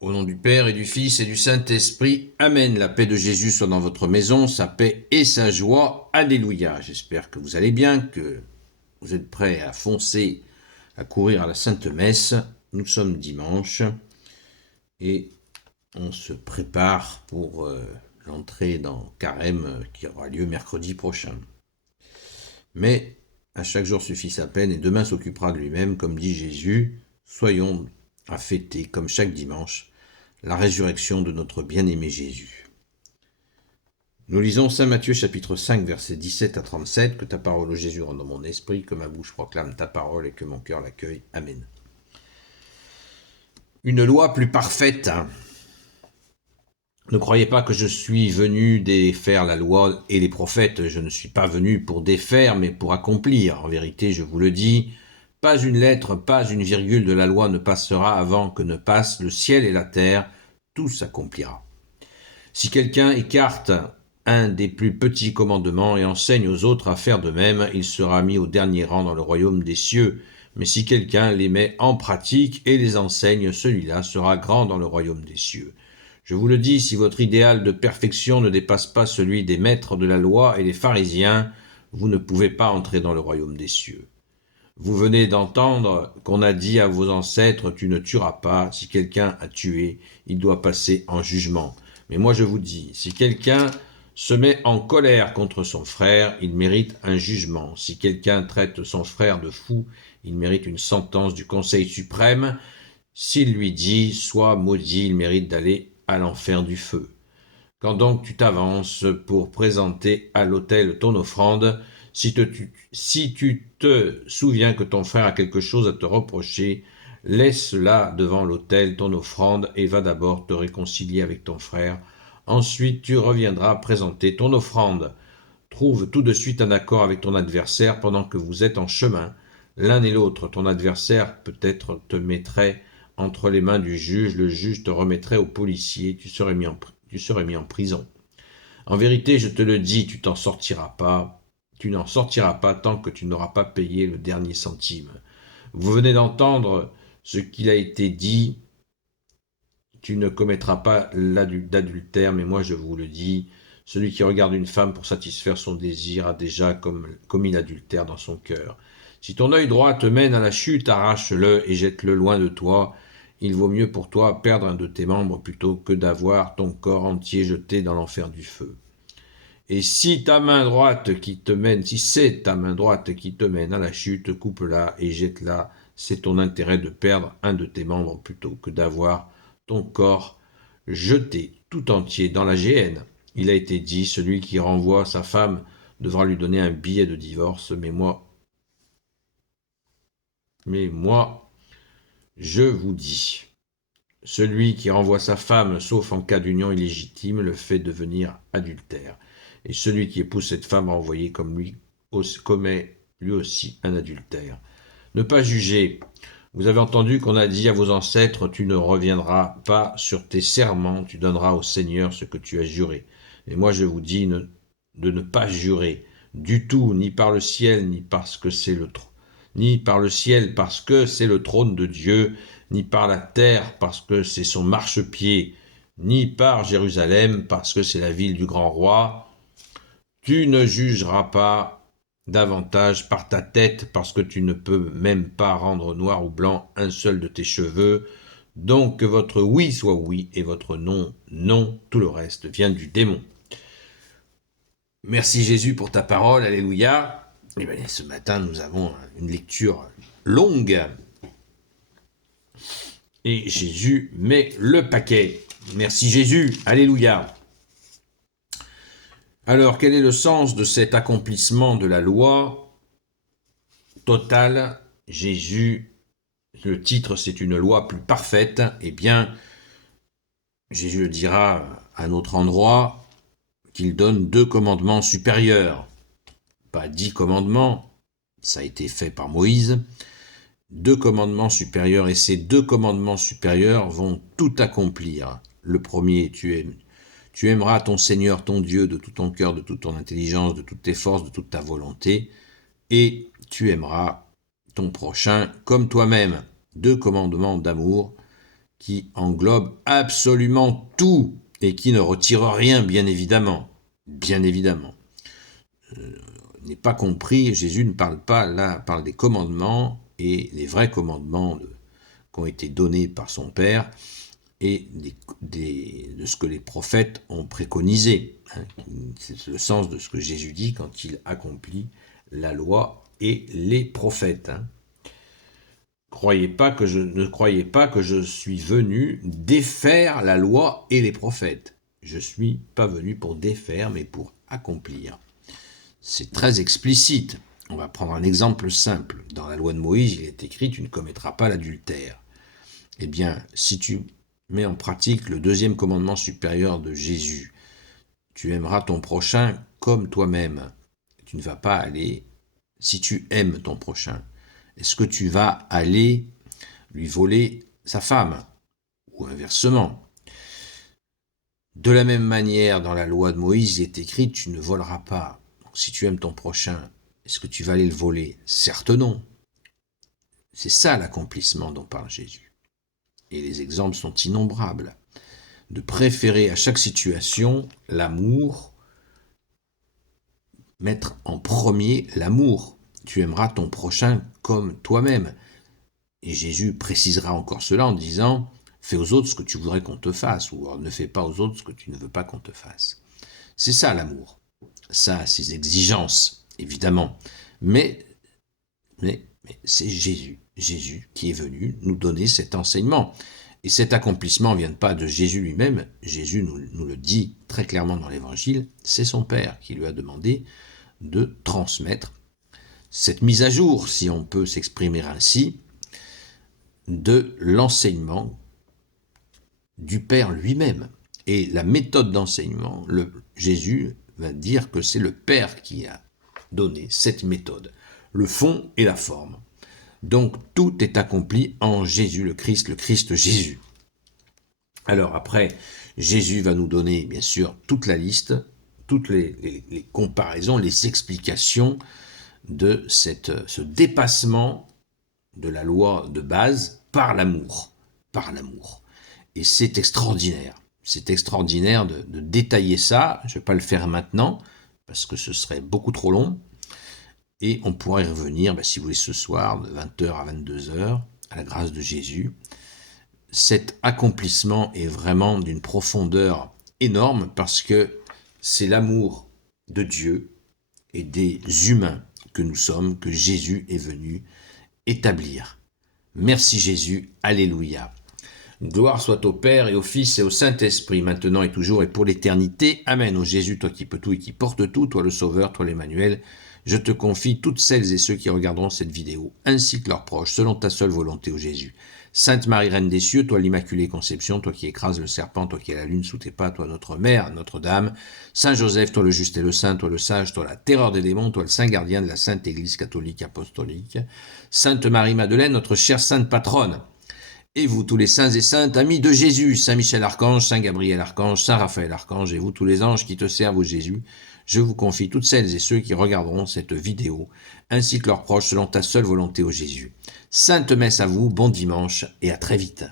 Au nom du Père et du Fils et du Saint-Esprit, Amen. La paix de Jésus soit dans votre maison, sa paix et sa joie. Alléluia. J'espère que vous allez bien, que vous êtes prêts à foncer, à courir à la Sainte Messe. Nous sommes dimanche et on se prépare pour l'entrée dans Carême qui aura lieu mercredi prochain. Mais à chaque jour suffit sa peine et demain s'occupera de lui-même, comme dit Jésus. Soyons à fêter, comme chaque dimanche, la résurrection de notre bien-aimé Jésus. Nous lisons Saint Matthieu chapitre 5 versets 17 à 37, que ta parole, ô Jésus, rende dans mon esprit, que ma bouche proclame ta parole et que mon cœur l'accueille. Amen. Une loi plus parfaite. Ne croyez pas que je suis venu défaire la loi et les prophètes. Je ne suis pas venu pour défaire, mais pour accomplir. En vérité, je vous le dis, pas une lettre, pas une virgule de la loi ne passera avant que ne passent le ciel et la terre. Tout s'accomplira. Si quelqu'un écarte un des plus petits commandements et enseigne aux autres à faire de même, il sera mis au dernier rang dans le royaume des cieux. Mais si quelqu'un les met en pratique et les enseigne, celui-là sera grand dans le royaume des cieux. Je vous le dis, si votre idéal de perfection ne dépasse pas celui des maîtres de la loi et des pharisiens, vous ne pouvez pas entrer dans le royaume des cieux. Vous venez d'entendre qu'on a dit à vos ancêtres, tu ne tueras pas. Si quelqu'un a tué, il doit passer en jugement. Mais moi je vous dis, si quelqu'un se met en colère contre son frère, il mérite un jugement. Si quelqu'un traite son frère de fou, il mérite une sentence du Conseil suprême. S'il lui dit, sois maudit, il mérite d'aller à l'enfer du feu. Quand donc tu t'avances pour présenter à l'autel ton offrande, si tu te souviens que ton frère a quelque chose à te reprocher, laisse là devant l'autel ton offrande et va d'abord te réconcilier avec ton frère. Ensuite tu reviendras présenter ton offrande. Trouve tout de suite un accord avec ton adversaire pendant que vous êtes en chemin. L'un et l'autre, ton adversaire peut-être te mettrait entre les mains du juge, le juge te remettrait au policier, tu serais mis en prison. En vérité, je te le dis, tu n'en sortiras pas tant que tu n'auras pas payé le dernier centime. Vous venez d'entendre ce qu'il a été dit, tu ne commettras pas d'adultère, mais moi je vous le dis, celui qui regarde une femme pour satisfaire son désir a déjà commis l'adultère dans son cœur. Si ton œil droit te mène à la chute, arrache-le et jette-le loin de toi. Il vaut mieux pour toi perdre un de tes membres plutôt que d'avoir ton corps entier jeté dans l'enfer du feu. Et si c'est ta main droite qui te mène à la chute, coupe-la et jette-la. C'est ton intérêt de perdre un de tes membres plutôt que d'avoir ton corps jeté tout entier dans la géhenne. Il a été dit, celui qui renvoie sa femme devra lui donner un billet de divorce, mais moi, je vous dis, celui qui renvoie sa femme, sauf en cas d'union illégitime, le fait devenir adultère. Et celui qui épouse cette femme renvoyée comme lui commet lui aussi un adultère. Ne pas juger. Vous avez entendu qu'on a dit à vos ancêtres, tu ne reviendras pas sur tes serments, tu donneras au Seigneur ce que tu as juré. Et moi je vous dis de ne pas jurer du tout, ni par le ciel, ni par le ciel parce que c'est le trône de Dieu, ni par la terre parce que c'est son marchepied, ni par Jérusalem parce que c'est la ville du grand roi. Tu ne jugeras pas davantage par ta tête parce que tu ne peux même pas rendre noir ou blanc un seul de tes cheveux. Donc que votre oui soit oui et votre non, non, tout le reste vient du démon. Merci Jésus pour ta parole, alléluia. Et bien, ce matin, nous avons une lecture longue. Et Jésus met le paquet. Merci Jésus, alléluia. Alors, quel est le sens de cet accomplissement de la loi totale? Jésus, le titre c'est une loi plus parfaite. Eh bien, Jésus le dira à un autre endroit qu'il donne 2 commandements supérieurs. Pas 10 commandements, ça a été fait par Moïse. 2 commandements supérieurs, et ces 2 commandements supérieurs vont tout accomplir. Le premier, tu aimeras ton Seigneur, ton Dieu, de tout ton cœur, de toute ton intelligence, de toutes tes forces, de toute ta volonté, et tu aimeras ton prochain comme toi-même. 2 commandements d'amour qui englobe absolument tout et qui ne retire rien, bien évidemment. Bien évidemment. N'est pas compris, Jésus ne parle pas là, parle des commandements et les vrais commandements qui ont été donnés par son Père et de ce que les prophètes ont préconisé. C'est le sens de ce que Jésus dit quand il accomplit la loi et les prophètes. Ne croyez pas que je suis venu défaire la loi et les prophètes. Je ne suis pas venu pour défaire, mais pour accomplir. C'est très explicite. On va prendre un exemple simple. Dans la loi de Moïse, il est écrit « Tu ne commettras pas l'adultère ». Eh bien, si tu mets en pratique le deuxième commandement supérieur de Jésus, tu aimeras ton prochain comme toi-même. Tu ne vas pas aller, si tu aimes ton prochain, est-ce que tu vas aller lui voler sa femme? Ou inversement. De la même manière, dans la loi de Moïse, il est écrit « Tu ne voleras pas ». Donc, si tu aimes ton prochain, est-ce que tu vas aller le voler? Certes non. C'est ça l'accomplissement dont parle Jésus. Et les exemples sont innombrables. De préférer à chaque situation l'amour, mettre en premier l'amour. Tu aimeras ton prochain comme toi-même. Et Jésus précisera encore cela en disant « Fais aux autres ce que tu voudrais qu'on te fasse » ou « Ne fais pas aux autres ce que tu ne veux pas qu'on te fasse ». C'est ça l'amour. Ça a ses exigences, évidemment. Mais c'est Jésus qui est venu nous donner cet enseignement. Et cet accomplissement ne vient pas de Jésus lui-même. Jésus nous le dit très clairement dans l'Évangile. C'est son Père qui lui a demandé de transmettre cette mise à jour, si on peut s'exprimer ainsi, de l'enseignement du Père lui-même. Et la méthode d'enseignement, Jésus va dire que c'est le Père qui a donné cette méthode, le fond et la forme. Donc tout est accompli en Jésus le Christ Jésus. Alors après, Jésus va nous donner bien sûr toute la liste, toutes les comparaisons, les explications de ce dépassement de la loi de base par l'amour. Et c'est extraordinaire. C'est extraordinaire de détailler ça. Je ne vais pas le faire maintenant parce que ce serait beaucoup trop long. Et on pourra y revenir, si vous voulez, ce soir, de 20h à 22h, à la grâce de Jésus. Cet accomplissement est vraiment d'une profondeur énorme parce que c'est l'amour de Dieu et des humains que nous sommes, que Jésus est venu établir. Merci Jésus, alléluia. Gloire soit au Père et au Fils et au Saint-Esprit, maintenant et toujours et pour l'éternité. Amen. Ô Jésus, toi qui peux tout et qui portes tout, toi le Sauveur, toi l'Emmanuel, je te confie toutes celles et ceux qui regarderont cette vidéo, ainsi que leurs proches, selon ta seule volonté, ô Jésus. Sainte Marie, Reine des cieux, toi l'Immaculée Conception, toi qui écrases le serpent, toi qui as la lune sous tes pas, toi notre Mère, Notre-Dame. Saint Joseph, toi le juste et le saint, toi le sage, toi la terreur des démons, toi le saint gardien de la Sainte Église catholique apostolique. Sainte Marie-Madeleine, notre chère sainte patronne. Et vous, tous les saints et saintes, amis de Jésus, Saint Michel Archange, Saint Gabriel Archange, Saint Raphaël Archange, et vous, tous les anges qui te servent, ô Jésus, je vous confie toutes celles et ceux qui regarderont cette vidéo, ainsi que leurs proches, selon ta seule volonté, ô Jésus. Sainte messe à vous, bon dimanche, et à très vite.